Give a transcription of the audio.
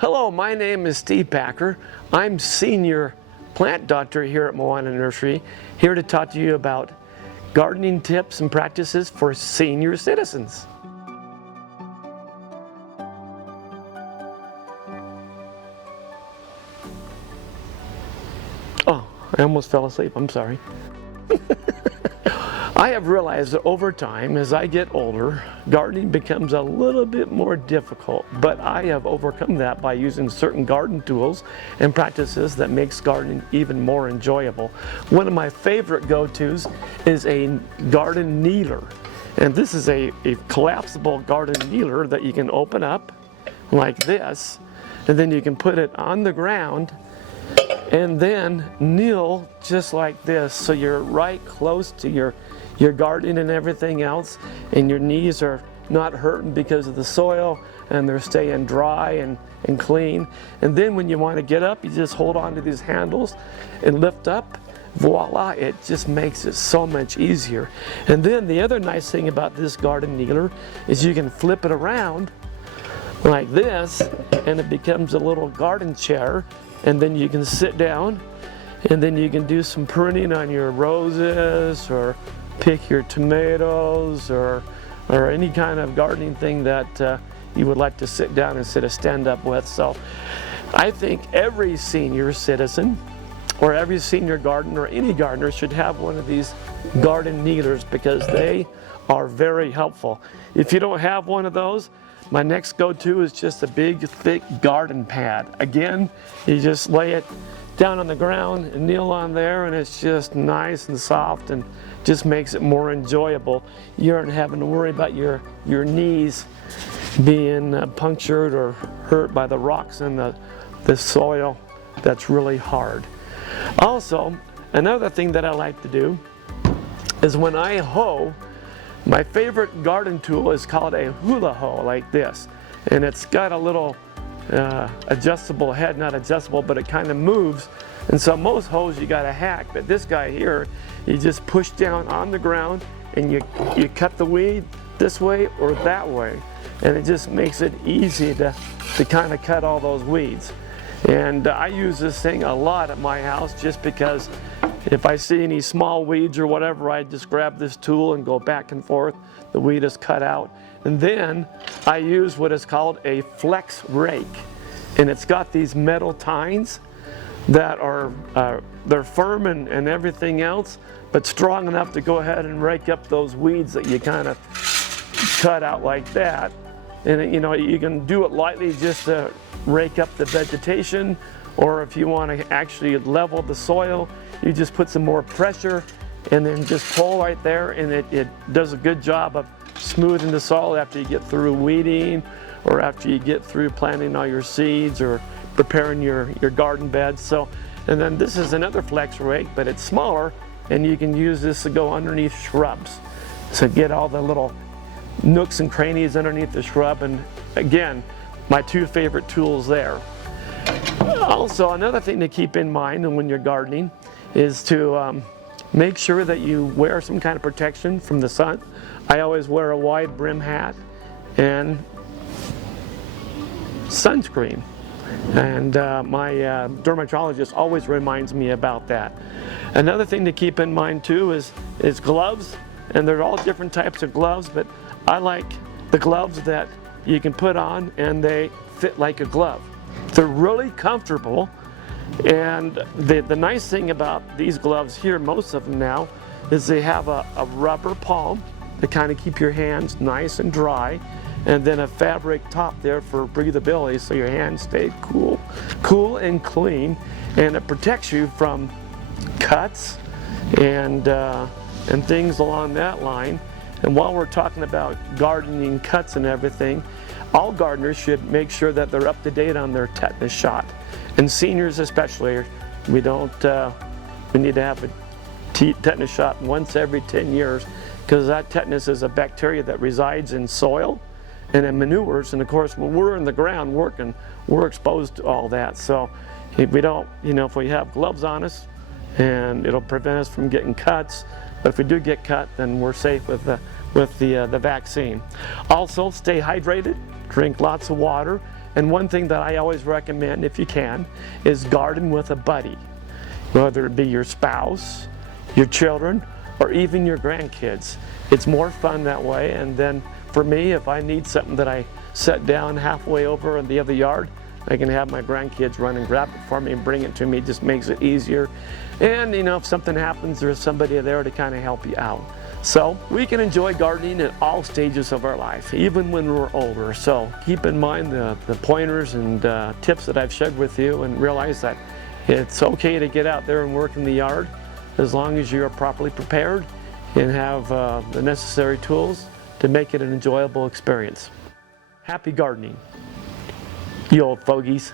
Hello, my name is Steve Packer. I'm Senior Plant Doctor here at Moana Nursery, here to talk to you about gardening tips and practices for senior citizens. Oh, I almost fell asleep, I'm sorry. I have realized that over time, as I get older, gardening becomes a little bit more difficult, but I have overcome that by using certain garden tools and practices that makes gardening even more enjoyable. One of my favorite go-tos is a garden kneeler. And this is a collapsible garden kneeler that you can open up like this, and then you can put it on the ground and then kneel just like this, so you're right close to your garden and everything else, and your knees are not hurting because of the soil, and they're staying dry and clean. And then when you want to get up, you just hold on to these handles and lift up. Voila, it just makes it so much easier. And then the other nice thing about this garden kneeler is you can flip it around like this, and it becomes a little garden chair, and then you can sit down, and then you can do some pruning on your roses, or pick your tomatoes, or any kind of gardening thing that you would like to sit down instead of stand up with. So I think every senior citizen or every senior gardener or any gardener should have one of these garden kneelers, because they are very helpful. If you don't have one of those, my next go-to is just a big, thick garden pad. Again, you just lay it down on the ground and kneel on there, and it's just nice and soft and just makes it more enjoyable. You aren't having to worry about your knees being punctured or hurt by the rocks and the soil that's really hard. Also, another thing that I like to do is when I hoe, my favorite garden tool is called a hula hoe, like this. And it's got a little adjustable head, not adjustable, but it kind of moves. And so most hoes you got a hack, but this guy here, you just push down on the ground and you cut the weed this way or that way. And it just makes it easy to kind of cut all those weeds. And I use this thing a lot at my house, just because if I see any small weeds or whatever, I just grab this tool and go back and forth. The weed is cut out. And then I use what is called a flex rake. And it's got these metal tines that are they're firm and everything else, but strong enough to go ahead and rake up those weeds that you kind of cut out like that. And you know, you can do it lightly just to rake up the vegetation, or if you want to actually level the soil, you just put some more pressure and then just pull right there, and it does a good job of smoothing the soil after you get through weeding, or after you get through planting all your seeds or preparing your garden beds. So, and then this is another flex rake, but it's smaller, and you can use this to go underneath shrubs. So get all the little nooks and crannies underneath the shrub. And again, my two favorite tools there. Also, another thing to keep in mind when you're gardening is to make sure that you wear some kind of protection from the sun. I always wear a wide brim hat and sunscreen. And my dermatologist always reminds me about that. Another thing to keep in mind too is gloves. And they're all different types of gloves, but I like the gloves that you can put on and they fit like a glove. They're really comfortable, and the nice thing about these gloves here, most of them now, is they have a rubber palm to kind of keep your hands nice and dry, and then a fabric top there for breathability, so your hands stay cool and clean, and it protects you from cuts and things along that line. And while we're talking about gardening cuts and everything, all gardeners should make sure that they're up to date on their tetanus shot. And seniors especially, we need to have a tetanus shot once every 10 years, because that tetanus is a bacteria that resides in soil and in manures. And of course, when we're in the ground working, we're exposed to all that. So if we don't, if we have gloves on us, and it'll prevent us from getting cuts. But if we do get cut, then we're safe with the vaccine. Also, stay hydrated, drink lots of water, And one thing that I always recommend, if you can, is garden with a buddy, whether it be your spouse, your children, or even your grandkids. It's more fun that way. And then for me, if I need something that I set down halfway over in the other yard, I can have my grandkids run and grab it for me and bring it to me. It just makes it easier. And you know, if something happens, there's somebody there to kind of help you out. So we can enjoy gardening at all stages of our life, even when we're older. So keep in mind the pointers and tips that I've shared with you, and realize that it's okay to get out there and work in the yard as long as you're properly prepared and have the necessary tools to make it an enjoyable experience. Happy gardening, you old fogies.